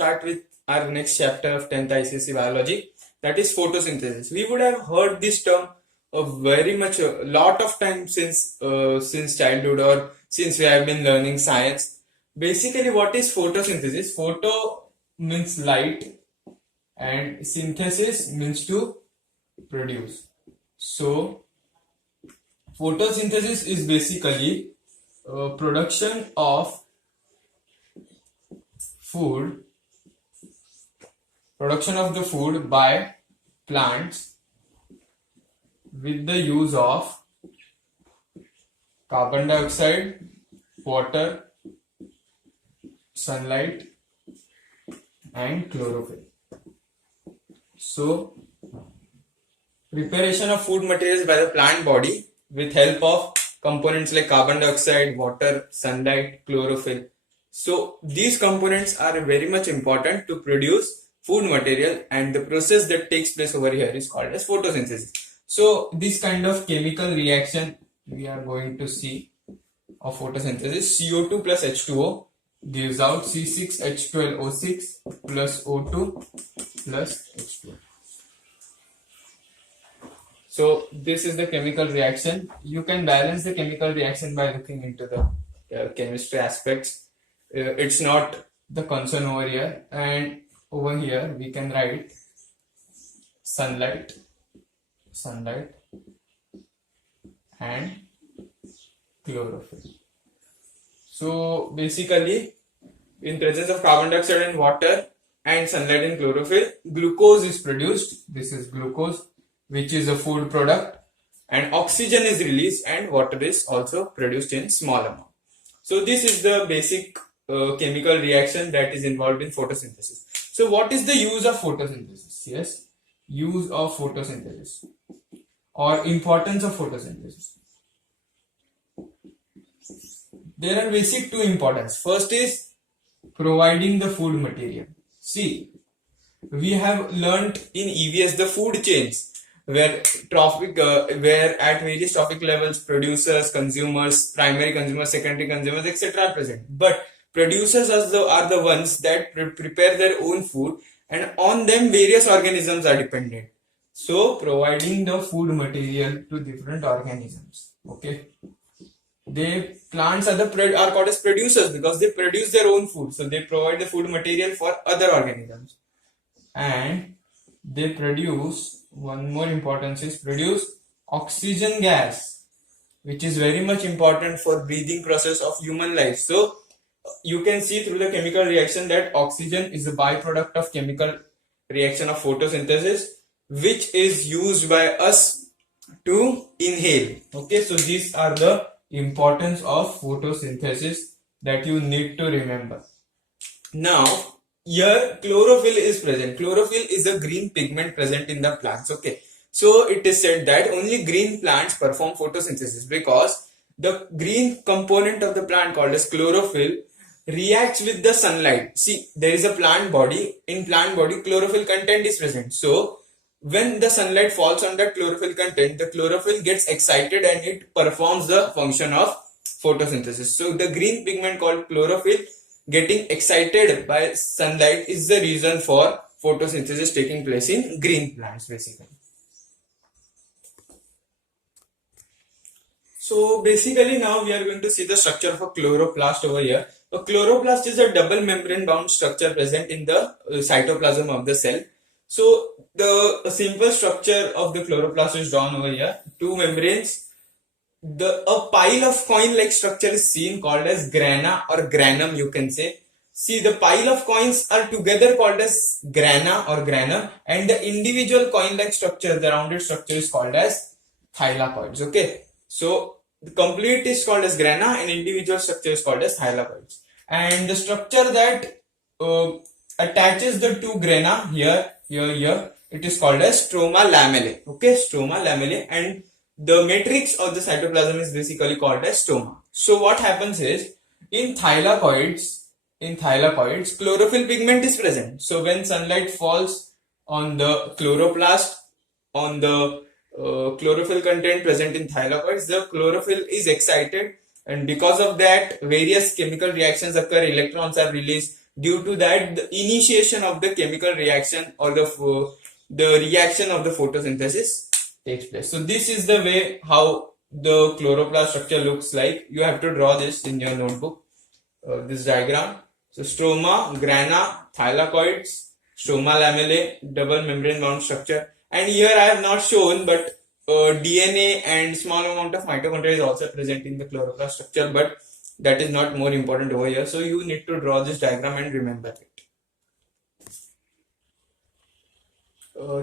start with our next chapter of 10th ICSE biology, that is photosynthesis. We would have heard this term a lot of time since childhood or since we have been learning science. Basically, what is photosynthesis? Photo means light and synthesis means to produce. So, photosynthesis is basically production of food, production of the food by plants with the use of carbon dioxide, water, sunlight, and chlorophyll. So, preparation of food materials by the plant body with help of components like carbon dioxide, water, sunlight, chlorophyll. So, these components are very much important to produce food material, and the process that takes place over here is called as photosynthesis. So, this kind of chemical reaction we are going to see of photosynthesis. CO2 plus H2O gives out C6H12O6 plus O2 plus H2O. So this is the chemical reaction. You can balance the chemical reaction by looking into the chemistry aspects. It's not the concern over here, and over here we can write sunlight, and chlorophyll. So basically, in presence of carbon dioxide and water and sunlight and chlorophyll, glucose is produced. This is glucose, which is a food product, and oxygen is released and water is also produced in small amount. So this is the basic chemical reaction that is involved in photosynthesis. So what is the use of photosynthesis? Yes, use of photosynthesis or importance of photosynthesis. There are basic two importance. First is providing the food material. See, we have learnt in EVS the food chains, where at various trophic levels producers, consumers, primary consumers, secondary consumers, etc. are present. But producers are the ones that prepare their own food, and on them various organisms are dependent. So providing the food material to different organisms. Okay. Plants are called as producers because they produce their own food. So they provide the food material for other organisms. And they produce, one more importance is produce oxygen gas, which is very much important for breathing process of human life. So you can see through the chemical reaction that oxygen is a byproduct of chemical reaction of photosynthesis, which is used by us to inhale. Okay, so these are the importance of photosynthesis that you need to remember. Now, here chlorophyll is present. Chlorophyll is a green pigment present in the plants. Okay, so it is said that only green plants perform photosynthesis because the green component of the plant called as chlorophyll reacts with the sunlight. See, there is a plant body. In plant body, chlorophyll content is present. So when the sunlight falls on that chlorophyll content, the chlorophyll gets excited and it performs the function of photosynthesis. So the green pigment called chlorophyll getting excited by sunlight is the reason for photosynthesis taking place in green plants basically. So basically now we are going to see the structure of a chloroplast over here. A chloroplast is a double membrane bound structure present in the cytoplasm of the cell. So the simple structure of the chloroplast is drawn over here. Two membranes. A pile of coin-like structure is seen called as grana or granum, you can say. See, the pile of coins are together called as grana or granum, and the individual coin-like structure, the rounded structure, is called as thylakoids. Okay, so the complete is called as grana and individual structure is called as thylakoids. And the structure that attaches the two grana here, it is called as stroma lamellae. Okay, stroma lamellae, and the matrix of the cytoplasm is basically called as stoma. So what happens is, in thylakoids, chlorophyll pigment is present. So when sunlight falls on the chloroplast, on the chlorophyll content present in thylakoids, the chlorophyll is excited, and because of that various chemical reactions occur. Electrons are released, Due to that, the initiation of the chemical reaction or the reaction of the photosynthesis takes place. So this is the way how the chloroplast structure looks like. You have to draw this in your notebook, this diagram. So stroma, grana, thylakoids, stroma lamellae, double membrane bound structure. And here I have not shown, but DNA and small amount of mitochondria is also present in the chloroplast structure, but that is not more important over here. So you need to draw this diagram and remember it.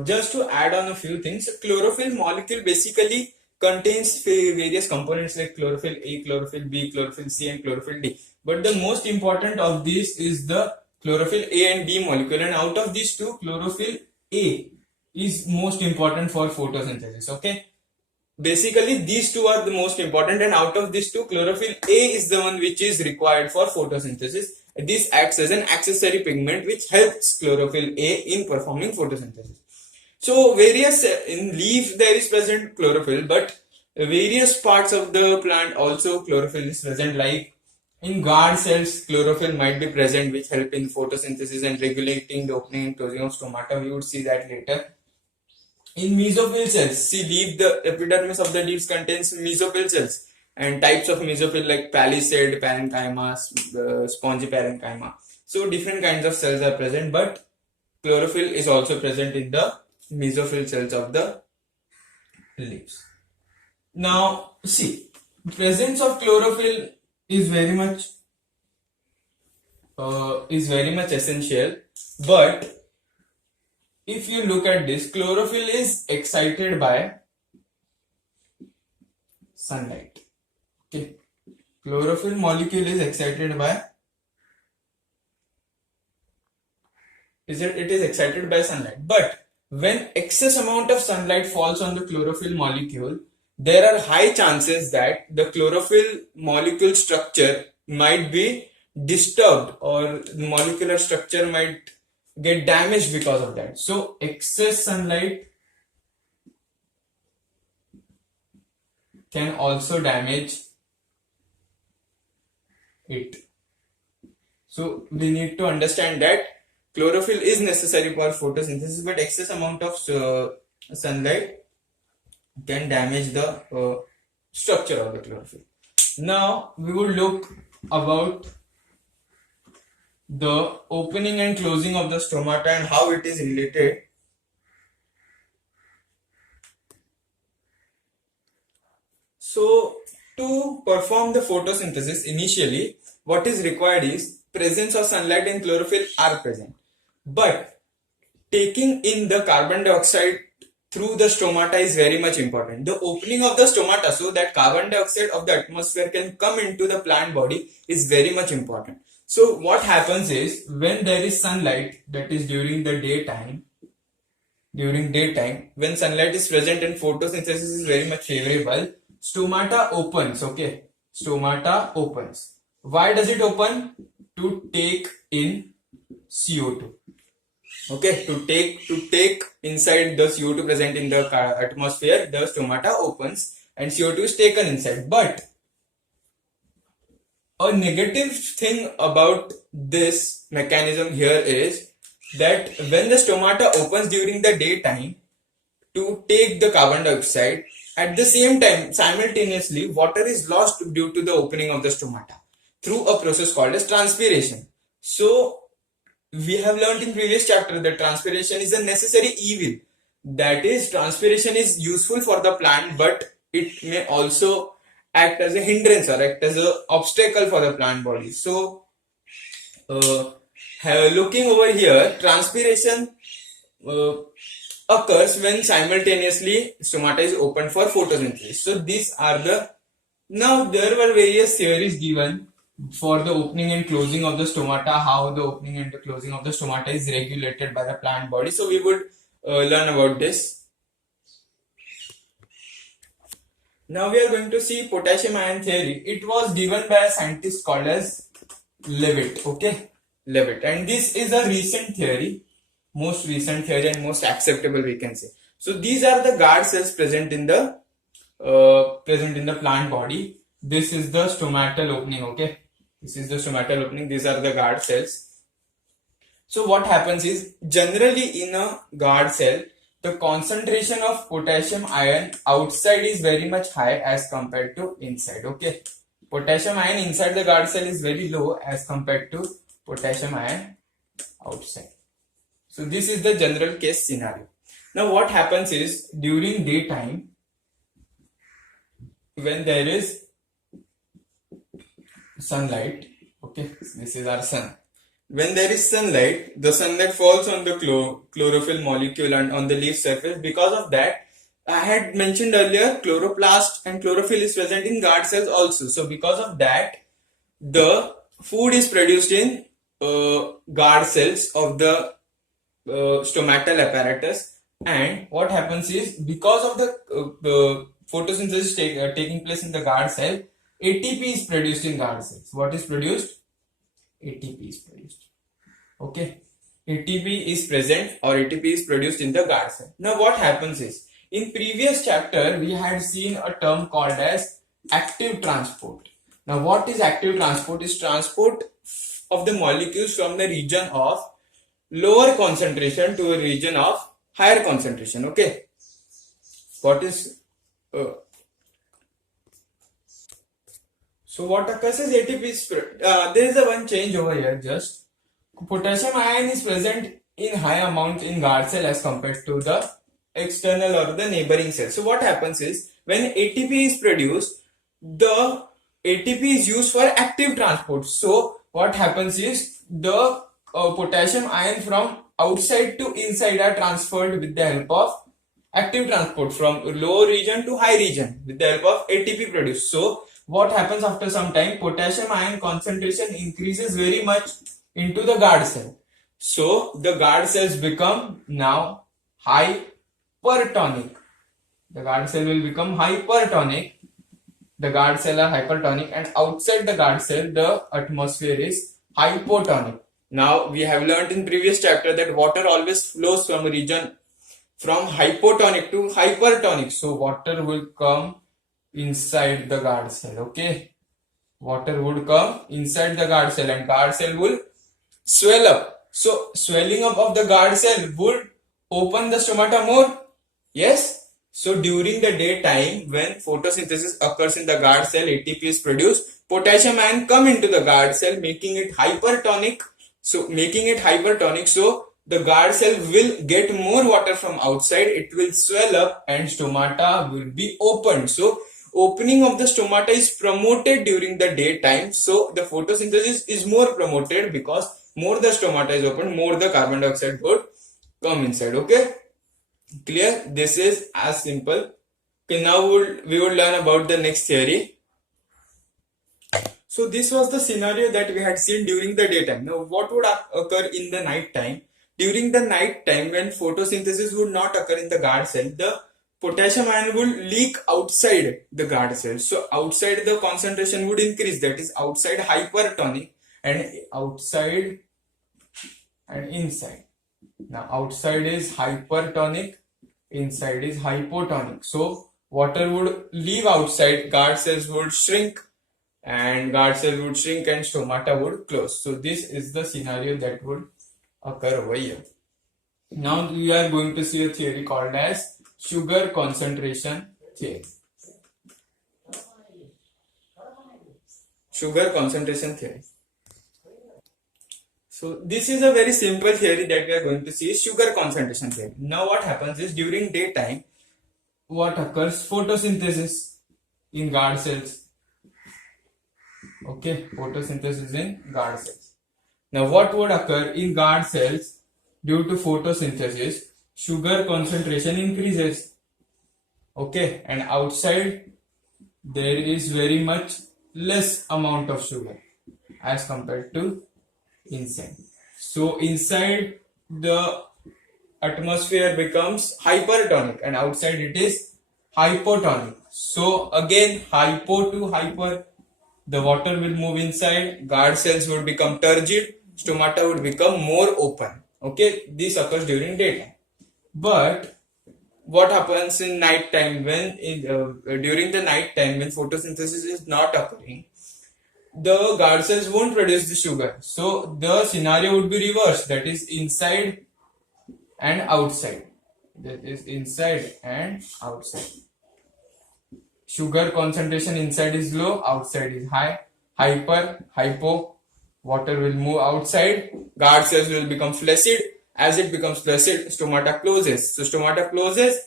Just to add on a few things, chlorophyll molecule basically contains various components like chlorophyll A, chlorophyll B, chlorophyll C, and chlorophyll D. But the most important of these is the chlorophyll A and B molecule, and out of these two, chlorophyll A is most important for photosynthesis. Okay, basically these two are the most important, and out of these two, chlorophyll A is the one which is required for photosynthesis. This acts as an accessory pigment which helps chlorophyll A in performing photosynthesis. So various in leaf there is present chlorophyll, but various parts of the plant also chlorophyll is present. Like in guard cells, chlorophyll might be present, which help in photosynthesis and regulating the opening and closing of stomata. We would see that later. In mesophyll cells, see leaf, the epidermis of the leaves contains mesophyll cells and types of mesophyll like palisade parenchyma, spongy parenchyma. So different kinds of cells are present, but chlorophyll is also present in the mesophyll cells of the leaves. Now see, presence of chlorophyll is very much essential, but if you look at this, chlorophyll is excited by sunlight. Okay, chlorophyll molecule is excited by it is excited by sunlight, but when excess amount of sunlight falls on the chlorophyll molecule, there are high chances that the chlorophyll molecule structure might be disturbed or the molecular structure might get damaged because of that. So excess sunlight can also damage it. So we need to understand that chlorophyll is necessary for photosynthesis, but excess amount of sunlight can damage the structure of the chlorophyll. Now we will look about the opening and closing of the stomata and how it is related. So to perform the photosynthesis, initially what is required is presence of sunlight and chlorophyll are present, but taking in the carbon dioxide through the stomata is very much important. The opening of the stomata so that carbon dioxide of the atmosphere can come into the plant body is very much important. So what happens is, when there is sunlight, that is during the daytime, when sunlight is present and photosynthesis is very much favorable, stomata opens. Okay, stomata opens. Why does it open? To take in CO2. Okay, to take inside the CO2 present in the atmosphere, the stomata opens and CO2 is taken inside. But a negative thing about this mechanism here is that when the stomata opens during the daytime to take the carbon dioxide, at the same time, simultaneously, water is lost due to the opening of the stomata through a process called as transpiration. So we have learned in previous chapter that transpiration is a necessary evil. That is, transpiration is useful for the plant, but it may also act as a hindrance or act as an obstacle for the plant body. So looking over here, transpiration occurs when simultaneously stomata is opened for photosynthesis. So these are the, now there were various theories given for the opening and closing of the stomata, how the opening and the closing of the stomata is regulated by the plant body. So we would learn about this. Now we are going to see potassium ion theory. It was given by a scientist called as Leavitt. Okay, Leavitt, and this is a recent theory, most recent theory and most acceptable, we can say. So these are the guard cells present in the plant body. This is the stomatal opening. Okay, this is the stomatal opening. These are the guard cells. So what happens is, generally in a guard cell, the concentration of potassium ion outside is very much high as compared to inside. Okay, potassium ion inside the guard cell is very low as compared to potassium ion outside. So this is the general case scenario. Now what happens is, during daytime, when there is sunlight, okay, this is our sun. When there is sunlight, the sunlight falls on the chlorophyll molecule and on the leaf surface. Because of that, I had mentioned earlier, chloroplast and chlorophyll is present in guard cells also. So because of that, the food is produced in guard cells of the stomatal apparatus. And what happens is, because of the photosynthesis taking place in the guard cell, ATP is produced in guard cells. What is produced? ATP is produced. Okay, ATP is present or ATP is produced in the guard cell. Now what happens is, in previous chapter we had seen a term called as active transport. Now what is active transport? Is transport of the molecules from the region of lower concentration to a region of higher concentration. Okay, what is so what occurs is ATP is there is a one change over here. Just potassium ion is present in high amount in guard cell as compared to the external or the neighboring cell. So what happens is, when ATP is produced, the ATP is used for active transport. So what happens is, the potassium ion from outside to inside are transferred with the help of active transport from low region to high region with the help of ATP produced. So what happens after some time, potassium ion concentration increases very much into the guard cell. So the guard cells become now hypertonic. The guard cell will become hypertonic. The guard cell are hypertonic, and outside the guard cell the atmosphere is hypotonic. Now we have learned in previous chapter that water always flows from a region from hypotonic to hypertonic. So water will come inside the guard cell. Okay, water would come inside the guard cell and guard cell will swell up. So swelling up of the guard cell would open the stomata more. Yes. So during the daytime, when photosynthesis occurs in the guard cell, ATP is produced, potassium ion come into the guard cell, making it hypertonic. So the guard cell will get more water from outside, it will swell up and stomata will be opened. So opening of the stomata is promoted during the daytime. So the photosynthesis is more promoted, because more the stomata is open, more the carbon dioxide would come inside. Okay, clear? This is as simple. Okay, now we will learn about the next theory. So this was the scenario that we had seen during the daytime. Now what would occur in the night time? During the night time, when photosynthesis would not occur in the guard cell, the potassium ion will leak outside the guard cell. So outside the concentration would increase, that is outside hypertonic, and outside and inside. Now outside is hypertonic, inside is hypotonic. So water would leave outside, guard cells would shrink, and stomata would close. So this is the scenario that would occur over here. Now we are going to see a theory called as sugar concentration theory. Sugar concentration theory. So this is a very simple theory that we are going to see, sugar concentration theory. Now what happens is, during daytime, what occurs? Photosynthesis in guard cells. Okay, photosynthesis in guard cells. Now what would occur in guard cells? Due to photosynthesis, sugar concentration increases. Okay, and outside there is very much less amount of sugar as compared to inside. So inside the atmosphere becomes hypertonic and outside it is hypotonic. So again, hypo to hyper, the water will move inside, guard cells would become turgid, stomata would become more open. Okay, this occurs during daytime. But what happens in night time? When during the night time, when photosynthesis is not occurring, the guard cells won't produce the sugar. So the scenario would be reversed, that is inside and outside. That is inside and outside. Sugar concentration inside is low, outside is high. Hypo, water will move outside, guard cells will become flaccid. As it becomes flaccid, stomata closes. So stomata closes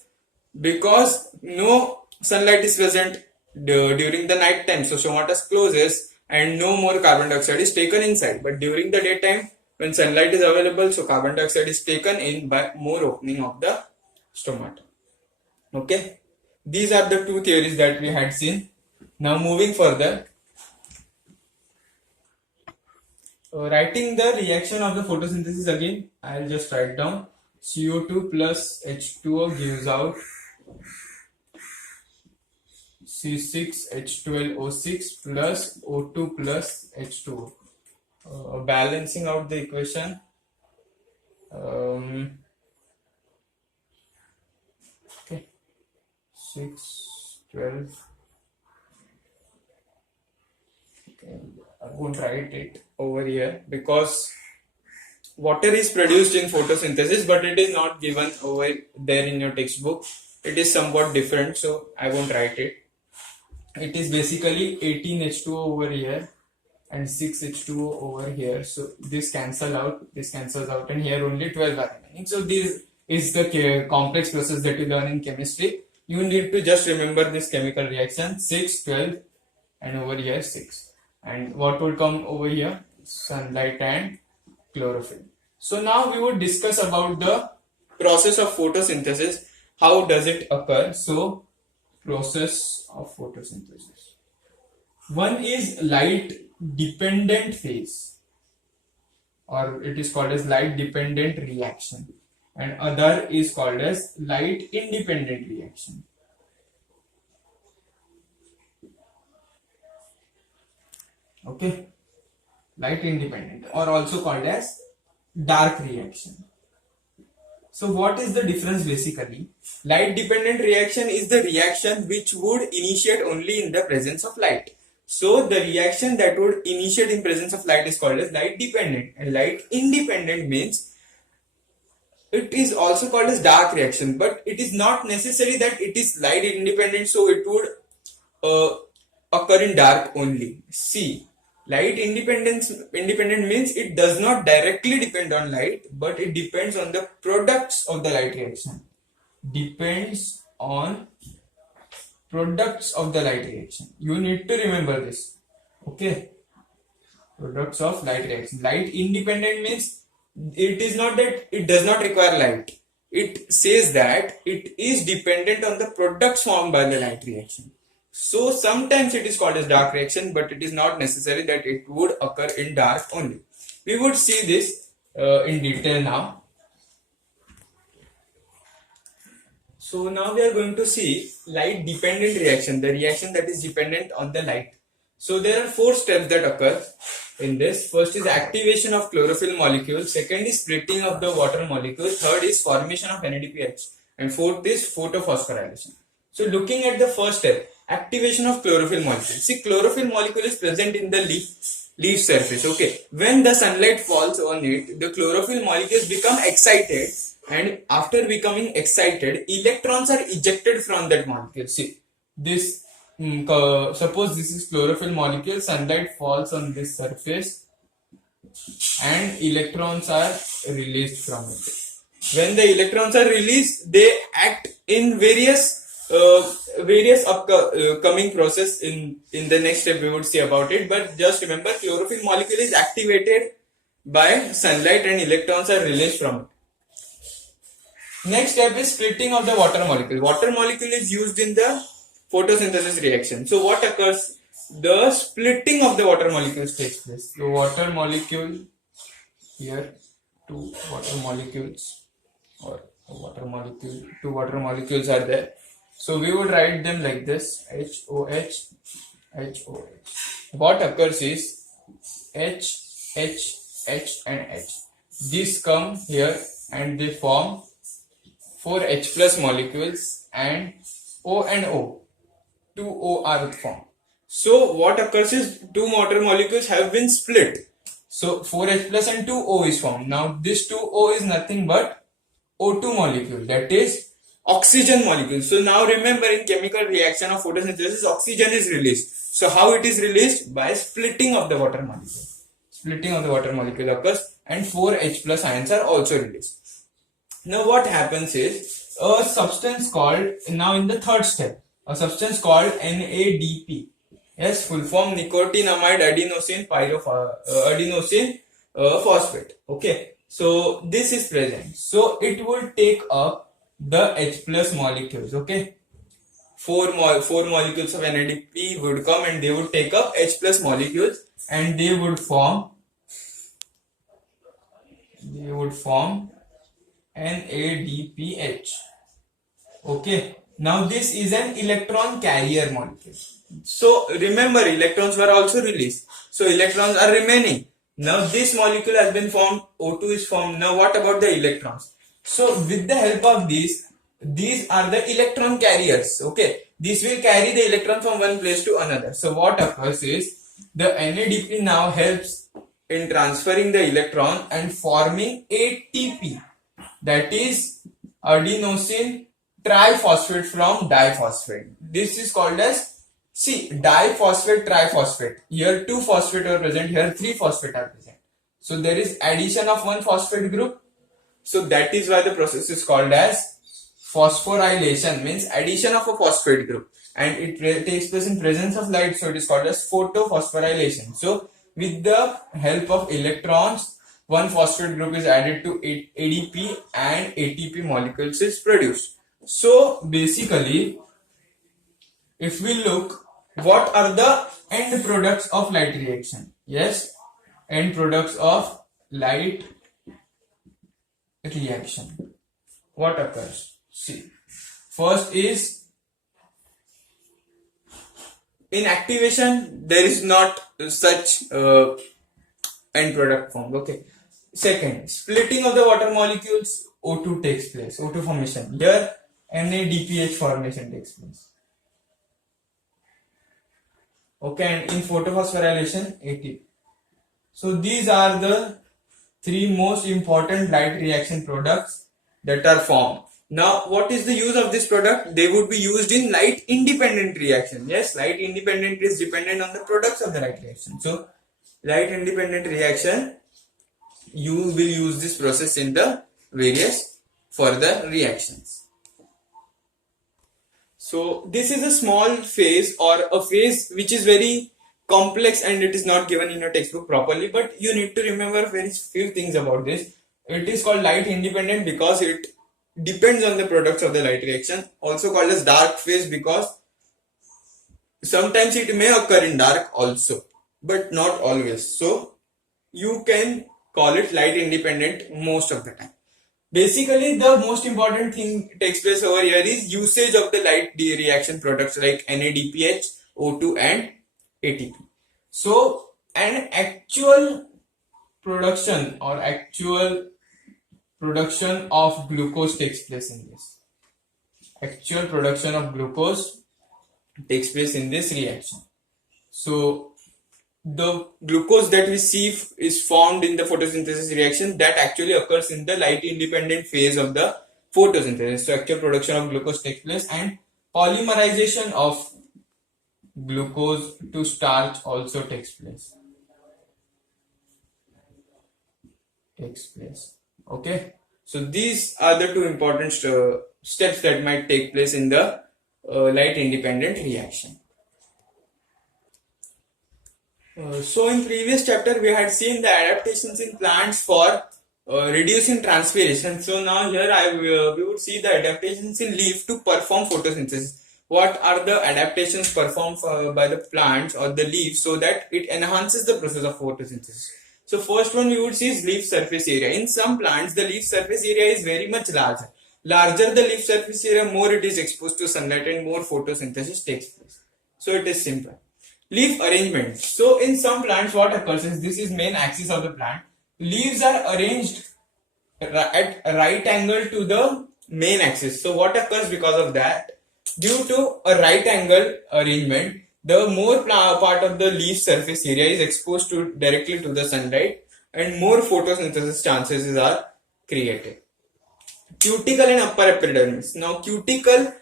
because no sunlight is present during the night time. So stomata closes and no more carbon dioxide is taken inside. But during the daytime, when sunlight is available, so carbon dioxide is taken in by more opening of the stomata. Okay. These are the two theories that we had seen. Now moving further, writing the reaction of the photosynthesis again, I'll just write down CO2 plus H2O gives out C6H12O6 plus O2 plus H2O. Balancing out the equation. Okay. 6, 12. Okay. I won't write it over here because water is produced in photosynthesis, but it is not given over there in your textbook. It is somewhat different, so I won't write it. It is basically 18H2O over here and 6H2O over here. So this cancels out, and here only 12 are remaining. So this is the complex process that you learn in chemistry. You need to just remember this chemical reaction: 6, 12, and over here 6. And what would come over here? Sunlight and chlorophyll. So now we would discuss about the process of photosynthesis. How does it occur? So process of photosynthesis. One is light dependent phase, or it is called as light dependent reaction, and other is called as light independent reaction. Okay, light independent, or also called as dark reaction. So what is the difference basically? Light dependent reaction is the reaction which would initiate only in the presence of light. So the reaction that would initiate in presence of light is called as light dependent, and light independent means it is also called as dark reaction, but it is not necessary that it is light independent, so it would occur in dark only. See, light independent means it does not directly depend on light, but it depends on the products of the light reaction. Depends on products of the light reaction. You need to remember this. Okay. Products of light reaction. Light independent means it is not that it does not require light. It says that it is dependent on the products formed by the light reaction. So sometimes it is called as dark reaction, but it is not necessary that it would occur in dark only. We would see this in detail now. So now we are going to see light dependent reaction, the reaction that is dependent on the light. So there are 4 steps that occur in this. First is activation of chlorophyll molecule, second is splitting of the water molecule, third is formation of NADPH, and fourth is photophosphorylation. So looking at the first step, activation of chlorophyll molecule. See, chlorophyll molecule is present in the leaf surface. Okay, when the sunlight falls on it, the chlorophyll molecules become excited, and after becoming excited, electrons are ejected from that molecule. See, this suppose this is chlorophyll molecule, sunlight falls on this surface and electrons are released from it. When the electrons are released, they act in various coming process. In the next step we would see about it, but just remember, chlorophyll molecule is activated by sunlight and electrons are released from it. Next step is splitting of the water molecule. Water molecule is used in the photosynthesis reaction. So what occurs? The splitting of the water molecules takes place. The water molecule here, 2 water molecules, or two water molecules are there. So we would write them like this: HOH, HOH. What occurs is H, H, H and H. These come here and they form 4 H plus molecules, and O and O, 2 O are formed. So what occurs is two water molecules have been split. So 4H plus and 2O is formed. Now this 2O is nothing but O2 molecule, that is oxygen molecule. So now remember, in chemical reaction of photosynthesis, oxygen is released. So how it is released? By splitting of the water molecule. Splitting of the water molecule occurs and 4H plus ions are also released. Now what happens is a substance called, now in the third step, a substance called NADP. Yes, full form nicotinamide adenosine phosphate. Okay, so this is present. So it will take up the H plus molecules. Okay, four molecules of NADP would come and they would take up H plus molecules and they would form NADPH. Okay, now this is an electron carrier molecule. So remember, electrons were also released, so electrons are remaining. Now this molecule has been formed, O2 is formed. Now what about the electrons? So with the help of these are the electron carriers. Okay, this will carry the electron from one place to another. So what occurs is the NADP now helps in transferring the electron and forming ATP, that is adenosine triphosphate from diphosphate. This is called as, see, diphosphate triphosphate. Here 2 phosphate are present, here 3 phosphate are present. So there is addition of one phosphate group. So that is why the process is called as phosphorylation, means addition of a phosphate group, and it takes place in presence of light, so it is called as photophosphorylation. So with the help of electrons, one phosphate group is added to ADP and ATP molecules is produced. So basically, if we look, what are the end products of light reaction? Yes, end products of light reaction. What occurs? See, first is, in activation there is not such end product formed. Okay. Second, splitting of the water molecules, O2 takes place, O2 formation. Here NADPH formation takes place. Okay, and in photophosphorylation, ATP. So these are the 3 most important light reaction products that are formed. Now what is the use of this product? They would be used in light independent reaction. Yes, light independent is dependent on the products of the light reaction. So light independent reaction, you will use this process in the various further reactions. So this is a small phase, or a phase which is very complex and it is not given in your textbook properly, but you need to remember very few things about this. It is called light independent because it depends on the products of the light reaction. Also called as dark phase because sometimes it may occur in dark also, but not always. So you can call it light independent most of the time. Basically, the most important thing takes place over here is usage of the light reaction products like NADPH, O2 and ATP. So an actual production of glucose takes place in this. Actual production of glucose takes place in this reaction. So the glucose that we see is formed in the photosynthesis reaction, that actually occurs in the light independent phase of the photosynthesis. So actual production of glucose takes place and polymerization of glucose to starch also takes place. Okay, so these are the 2 important steps that might take place in the light independent reaction. So in previous chapter we had seen the adaptations in plants for reducing transpiration. So now here we would see the adaptations in leaf to perform photosynthesis. What are the adaptations performed by the plants or the leaf so that it enhances the process of photosynthesis? So first one we would see is leaf surface area. In some plants the leaf surface area is very much larger. Larger the leaf surface area, more it is exposed to sunlight and more photosynthesis takes place. So it is simple. Leaf arrangement. So in some plants what occurs is, this is main axis of the plant. Leaves are arranged at a right angle to the main axis. So what occurs because of that? Due to a right angle arrangement, The more part of the leaf surface area is exposed to directly to the sunlight, and more photosynthesis chances are created. Cuticle and upper epidermis. Now, cuticle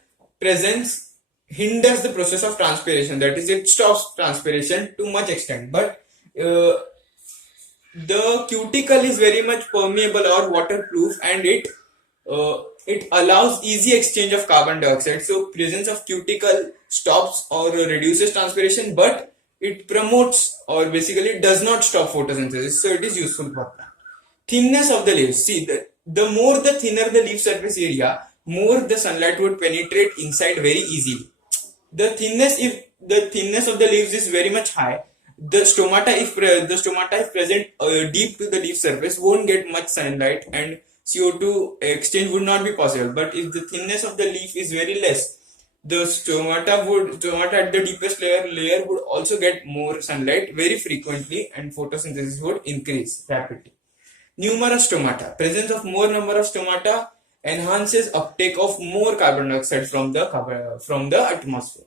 presence hinders the process of transpiration. That is, it stops transpiration to much extent. But the cuticle is very much permeable or waterproof, and it allows easy exchange of carbon dioxide. So, presence of cuticle stops or reduces transpiration, but it promotes or basically does not stop photosynthesis. So, it is useful for plant. Thinness of the leaves. See, the more the thinner the leaf surface area, more the sunlight would penetrate inside very easily. If the thinness of the leaves is very much high, the stomata if present deep to the leaf surface won't get much sunlight, and CO2 exchange would not be possible. But if the thinness of the leaf is very less, the stomata at the deepest layer would also get more sunlight very frequently, and photosynthesis would increase rapidly. Numerous stomata. Presence of more number of stomata enhances uptake of more carbon dioxide from the atmosphere.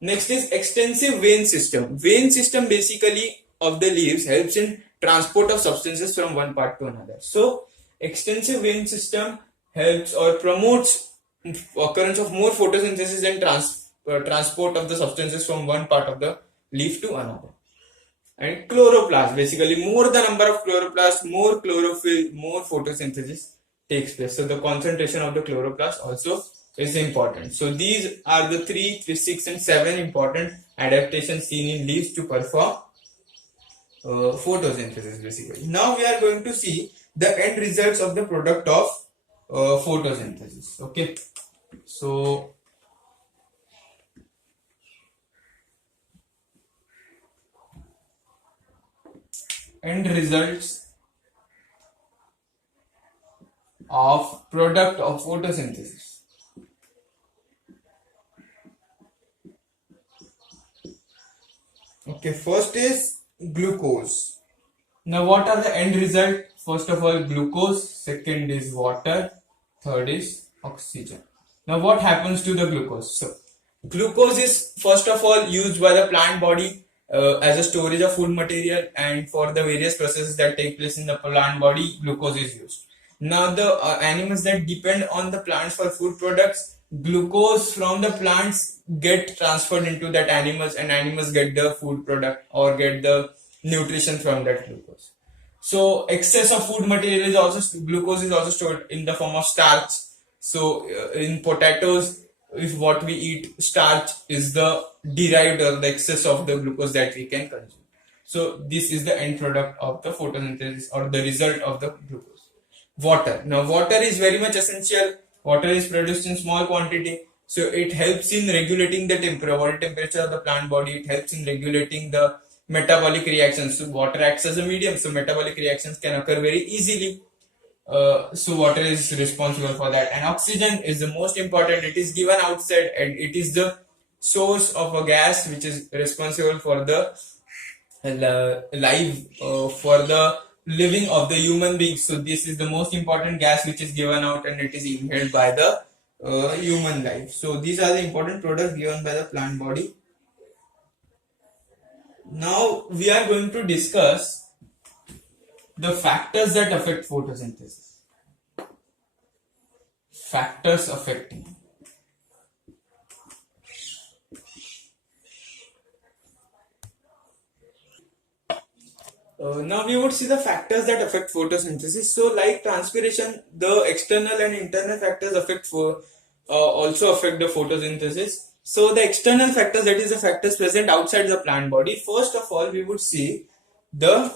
Next is extensive vein system. Vein system basically of the leaves helps in transport of substances from one part to another. So extensive vein system helps or promotes occurrence of more photosynthesis and transport of the substances from one part of the leaf to another. And chloroplast, basically more the number of chloroplasts, more chlorophyll, more photosynthesis takes place. So the concentration of the chloroplast also is important. So these are the 3, 6 and 7 important adaptations seen in leaves to perform photosynthesis basically. Now we are going to see the end results of the product of photosynthesis. Okay, so end results of product of photosynthesis. Okay, first is glucose. Now what are the end result? First of all glucose, second is water, third is oxygen. Now what happens to the glucose? So glucose is first of all used by the plant body as a storage of food material, and for the various processes that take place in the plant body, glucose is used. Now the animals that depend on the plants for food products, glucose from the plants get transferred into that animals, and animals get the food product or get the nutrition from that glucose. So excess of food material is also, glucose is also stored in the form of starch. So in potatoes, if what we eat, starch is the derived or the excess of the glucose that we can consume. So this is the end product of the photosynthesis or the result of the glucose. Water. Now water is very much essential. Water is produced in small quantity, so it helps in regulating the body temperature of the plant body. It helps in regulating the metabolic reactions. So water acts as a medium, so metabolic reactions can occur very easily. So water is responsible for that. And oxygen is the most important. It is given outside, and it is the source of a gas which is responsible for the life for the living of the human beings. So this is the most important gas which is given out, and it is inhaled by the human life. So these are the important products given by the plant body. Now we are going to discuss the factors that affect photosynthesis. Factors affecting. Now we would see the factors that affect photosynthesis. So like transpiration, the external and internal factors also affect the photosynthesis. So the external factors, that is the factors present outside the plant body. First of all, we would see the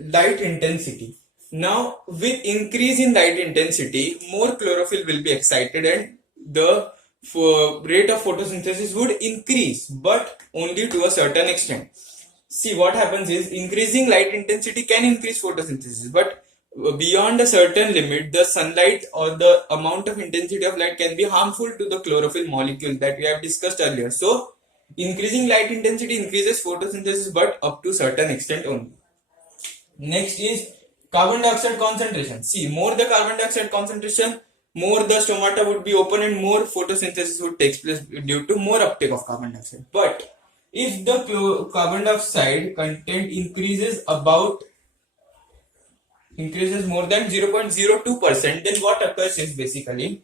light intensity. Now with increase in light intensity, more chlorophyll will be excited, and the rate of photosynthesis would increase, but only to a certain extent. See, what happens is increasing light intensity can increase photosynthesis, but beyond a certain limit, the sunlight or the amount of intensity of light can be harmful to the chlorophyll molecule that we have discussed earlier. So increasing light intensity increases photosynthesis, but up to certain extent only. Next is carbon dioxide concentration. See, more the carbon dioxide concentration, more the stomata would be open, and more photosynthesis would take place due to more uptake of carbon dioxide. But If the carbon dioxide content increases more than 0.02%, then what occurs is basically,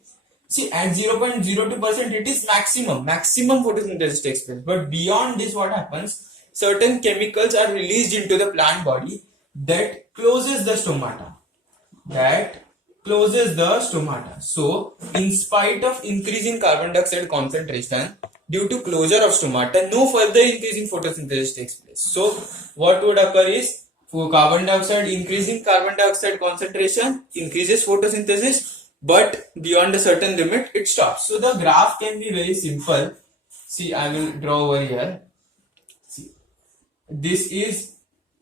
see, at 0.02% it is maximum photosynthesis takes place. But beyond this, what happens? Certain chemicals are released into the plant body that closes the stomata. So, in spite of increase in carbon dioxide concentration, due to closure of stomata, no further increase in photosynthesis takes place. So, what would occur is, for increasing carbon dioxide concentration increases photosynthesis, but beyond a certain limit, it stops. So, the graph can be very simple. See, I will draw over here. See, this is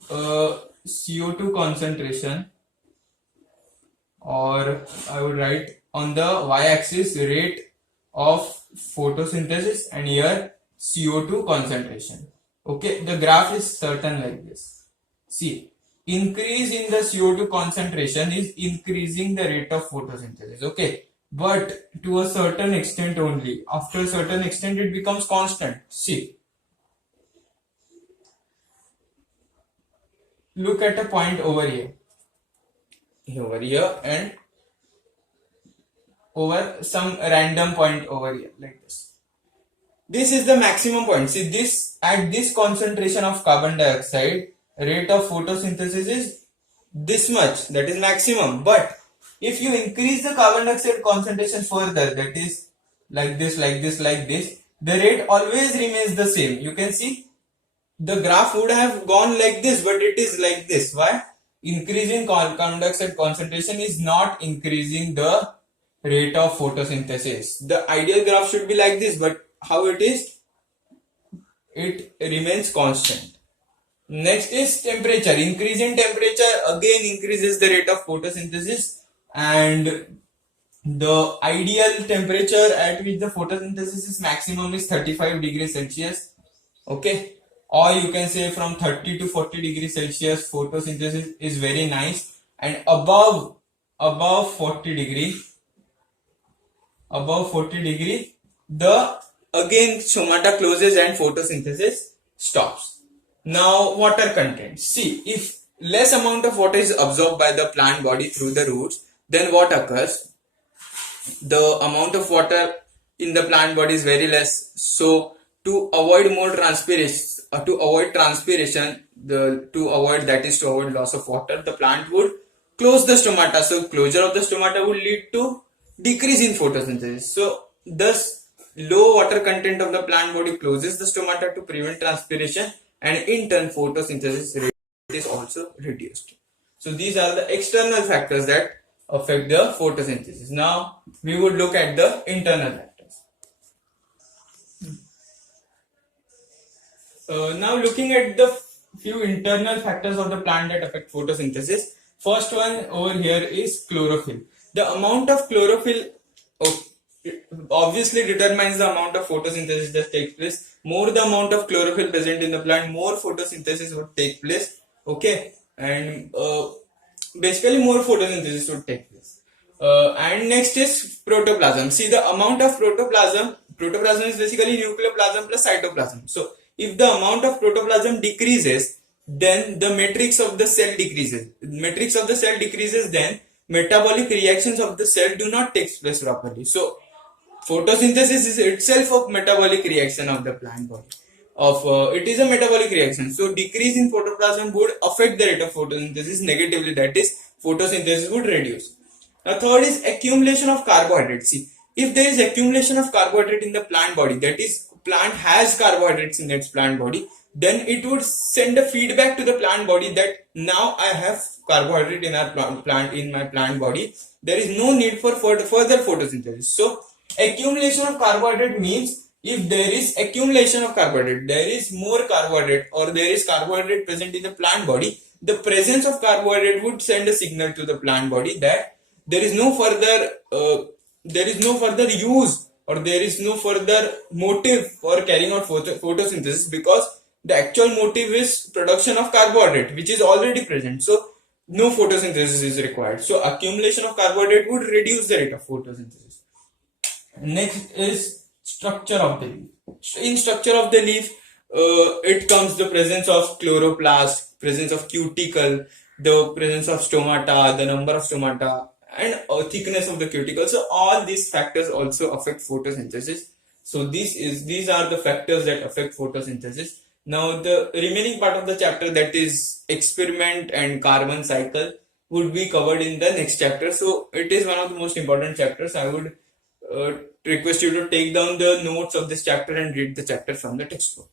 CO2 concentration, or I would write on the y-axis rate of photosynthesis, and here CO2 concentration. Okay, the graph is certain like this. See, increase in the CO2 concentration is increasing the rate of photosynthesis. Okay, but to a certain extent only. After a certain extent, it becomes constant. See, look at a point over here, and over some random point over here, like this. This is the maximum point. See, this at this concentration of carbon dioxide, rate of photosynthesis is this much, that is maximum. But if you increase the carbon dioxide concentration further, that is like this, the rate always remains the same. You can see the graph would have gone like this, but it is like this. Why? Increasing carbon dioxide concentration is not increasing the rate of photosynthesis. The ideal graph should be like this, but how it is? It remains constant. Next is temperature. Increase in temperature again increases the rate of photosynthesis, and the ideal temperature at which the photosynthesis is maximum is 35 degrees Celsius. Okay, or you can say from 30 to 40 degrees Celsius photosynthesis is very nice, and above 40 degree, the again stomata closes and photosynthesis stops. Now, water content. See, if less amount of water is absorbed by the plant body through the roots, then what occurs? The amount of water in the plant body is very less. So, to avoid transpiration, to avoid loss of water, the plant would close the stomata. So, closure of the stomata would lead to decrease in photosynthesis. So, thus, low water content of the plant body closes the stomata to prevent transpiration, and in turn photosynthesis rate is also reduced. So these are the external factors that affect the photosynthesis. Now we would look at the internal factors. Now looking at the few internal factors of the plant that affect photosynthesis. First one over here is chlorophyll. The amount of chlorophyll obviously determines the amount of photosynthesis that takes place. More the amount of chlorophyll present in the plant, more photosynthesis would take place. Okay, and basically more photosynthesis would take place. And next is protoplasm. See, the amount of protoplasm is basically nucleoplasm plus cytoplasm. So if the amount of protoplasm decreases, then the matrix of the cell decreases. Then metabolic reactions of the cell do not take place properly. So photosynthesis is itself a metabolic reaction of the plant body. It is a metabolic reaction. So decrease in protoplasm would affect the rate of photosynthesis negatively. That is, photosynthesis would reduce. Now third is accumulation of carbohydrates. See, if there is accumulation of carbohydrate in the plant body, that is, plant has carbohydrates in its plant body, then it would send a feedback to the plant body that now I have carbohydrate in my plant body. There is no need for further photosynthesis. So accumulation of carbohydrate means if there is accumulation of carbohydrate, there is more carbohydrate, or there is carbohydrate present in the plant body, the presence of carbohydrate would send a signal to the plant body that there is no further use, or there is no further motive for carrying out photosynthesis, because the actual motive is production of carbohydrate, which is already present. So no photosynthesis is required. So accumulation of carbohydrate would reduce the rate of photosynthesis. Next is structure of the leaf. In structure of the leaf, it comes the presence of chloroplast, presence of cuticle, the presence of stomata, the number of stomata, and thickness of the cuticle. So all these factors also affect photosynthesis. So these are the factors that affect photosynthesis. Now the remaining part of the chapter, that is experiment and carbon cycle, would be covered in the next chapter. So it is one of the most important chapters. I would request you to take down the notes of this chapter and read the chapter from the textbook.